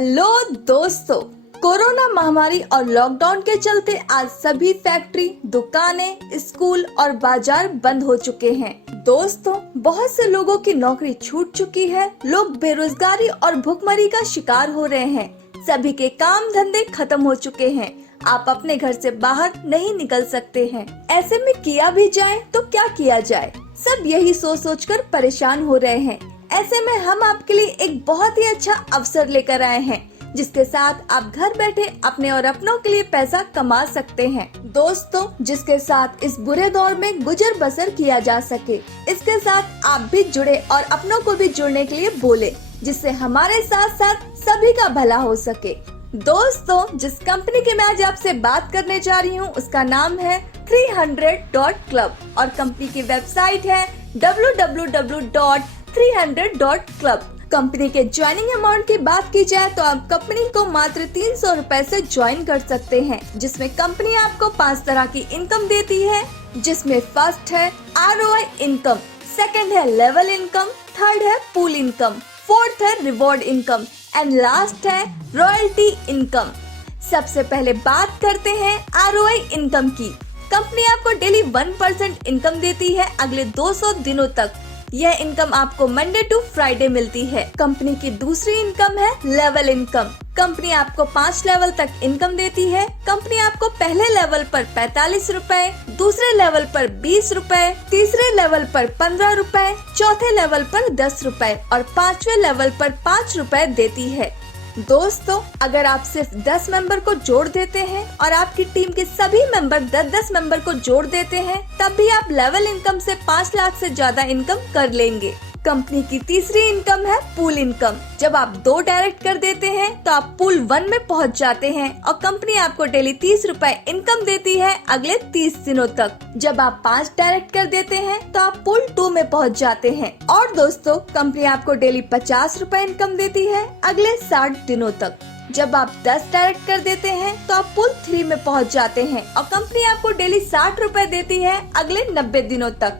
Hello दोस्तों, corona महामारी और लॉकडाउन के चलते आज सभी फैक्ट्री, दुकानें, स्कूल और बाजार बंद हो चुके हैं। दोस्तों, बहुत से लोगों की नौकरी छूट चुकी है। लोग बेरोजगारी और भुखमरी का शिकार हो रहे हैं। सभी के काम धंधे खत्म हो चुके हैं। आप अपने घर से बाहर नहीं निकल सकते हैं। ऐसे में किया भी जाए तो क्या किया जाए, सब यही सोच सोच कर परेशान हो रहे हैं। ऐसे में हम आपके लिए एक बहुत ही अच्छा अवसर लेकर आए हैं, जिसके साथ आप घर बैठे अपने और अपनों के लिए पैसा कमा सकते हैं। दोस्तों, जिसके साथ इस बुरे दौर में गुजर बसर किया जा सके, इसके साथ आप भी जुड़े और अपनों को भी जुड़ने के लिए बोले, जिससे हमारे साथ साथ सभी का भला हो सके। दोस्तों, जिस कंपनी की मैं आज आपसे बात करने जा रही हूँ, उसका नाम है 300.club और कंपनी की वेबसाइट है www.300.club। कंपनी के ज्वाइनिंग अमाउंट की बात की जाए तो आप कंपनी को मात्र 300 रुपए से ज्वाइन कर सकते हैं, जिसमें कंपनी आपको 5 तरह की इनकम देती है, जिसमें फर्स्ट है ROI इनकम, सेकंड है लेवल इनकम, थर्ड है पूल इनकम, फोर्थ है रिवॉर्ड इनकम एंड लास्ट है रॉयल्टी इनकम। सबसे पहले बात करते हैं ROI इनकम की। कंपनी आपको डेली 1% इनकम देती है अगले 200 दिनों तक। यह इनकम आपको मंडे टू फ्राइडे मिलती है। कंपनी की दूसरी इनकम है लेवल इनकम। कंपनी आपको 5 लेवल तक इनकम देती है। कंपनी आपको पहले लेवल पर 45 रुपए, दूसरे लेवल पर 20 रुपए, तीसरे लेवल पर 15 रुपए, चौथे लेवल पर 10 रुपए और 5वें लेवल पर 5 रुपए देती है। दोस्तों, अगर आप सिर्फ 10 मेंबर को जोड़ देते हैं और आपकी टीम के सभी मेंबर 10-10 मेंबर को जोड़ देते हैं, तब भी आप लेवल इनकम से 5 लाख से ज्यादा इनकम कर लेंगे। कंपनी की तीसरी इनकम है पूल इनकम। जब आप 2 डायरेक्ट कर देते हैं तो आप पूल 1 में पहुंच जाते हैं और कंपनी आपको डेली 30 रुपए इनकम देती है अगले 30 दिनों तक। जब आप 5 डायरेक्ट कर देते हैं तो आप पूल 2 में पहुंच जाते हैं। और दोस्तों, कंपनी आपको डेली 50 रुपए इनकम देती है अगले 60 दिनों तक। जब आप 10 डायरेक्ट कर देते हैं तो आप पूल 3 में पहुंच जाते हैं और कंपनी आपको डेली 60 रुपए देती है अगले 90 दिनों तक।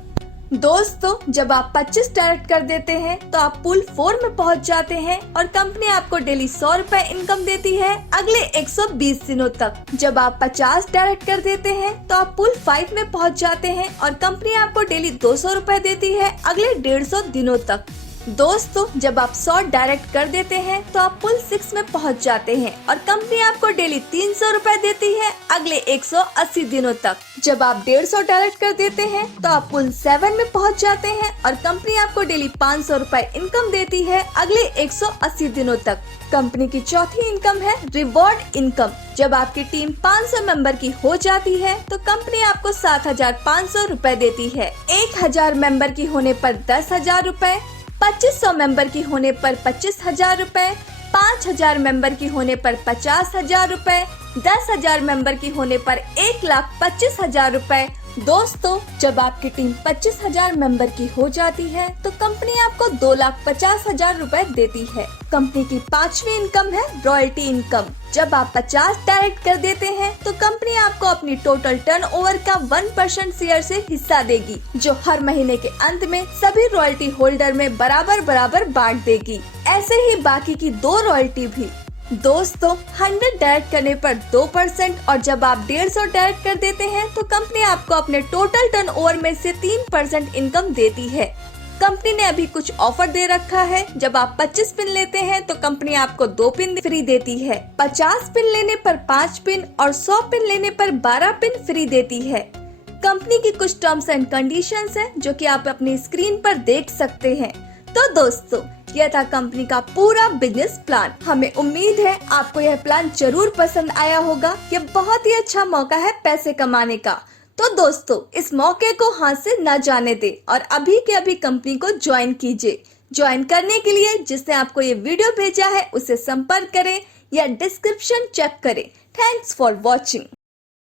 दोस्तों, जब आप 25 डायरेक्ट कर देते हैं तो आप पूल 4 में पहुंच जाते हैं और कंपनी आपको डेली 100 रुपए इनकम देती है अगले 120 दिनों तक। जब आप 50 डायरेक्ट कर देते हैं तो आप पूल 5 में पहुंच जाते हैं और कंपनी आपको डेली 200 रुपए देती है अगले 150 दिनों तक। दोस्तों, जब आप 100 डायरेक्ट कर देते हैं तो आप पूल 6 में पहुंच जाते हैं और कंपनी आपको डेली 300 रुपए देती है अगले 180 दिनों तक। जब आप 150 डायरेक्ट कर देते हैं तो आप पूल 7 में पहुंच जाते हैं और कंपनी आपको डेली 500 रुपए इनकम देती है अगले 180 दिनों तक। कंपनी की चौथी इनकम है रिवॉर्ड इनकम। जब आपकी टीम 500 मेंबर की हो जाती है तो कंपनी आपको 7,500 रुपए देती है। 1,000 मेंबर की होने पर 10,000 रुपए, 2500 मेंबर की होने पर 25,000 रुपए, 5,000 मेंबर की होने पर 50,000 रुपए, 10,000 मेंबर की होने पर 1,25,000 रुपए। दोस्तों, जब आपकी टीम 25,000 मेंबर की हो जाती है तो कंपनी आपको 2,50,000 रुपए देती है। कंपनी की 5वीं इनकम है रॉयल्टी इनकम। जब आप 50 डायरेक्ट कर देते हैं तो कंपनी आपको अपनी टोटल टर्नओवर का 1% शेयर से हिस्सा देगी, जो हर महीने के अंत में सभी रॉयल्टी होल्डर में बराबर बराबर बांट देगी। ऐसे ही बाकी की 2 रॉयल्टी भी। दोस्तों, 100 डायरेक्ट करने पर 2% और जब आप 150 डायरेक्ट कर देते हैं तो कंपनी आपको अपने टोटल टर्नओवर में से 3% इनकम देती है। कंपनी ने अभी कुछ ऑफर दे रखा है। जब आप 25 पिन लेते हैं तो कंपनी आपको 2 पिन फ्री देती है। 50 पिन लेने पर 5 पिन और 100 पिन लेने पर 12 पिन फ्री देती है। कंपनी की कुछ टर्म्स एंड कंडीशंस हैं, जो कि आप अपनी स्क्रीन पर देख सकते हैं। तो दोस्तों, यह था कंपनी का पूरा बिजनेस प्लान। हमें उम्मीद है आपको यह प्लान जरूर पसंद आया होगा। यह बहुत ही अच्छा मौका है पैसे कमाने का। तो दोस्तों, इस मौके को हाथ से न जाने दे और अभी के अभी कंपनी को ज्वाइन कीजिए। ज्वाइन करने के लिए जिसने आपको ये वीडियो भेजा है उसे संपर्क करें या डिस्क्रिप्शन चेक करें। Thanks for watching.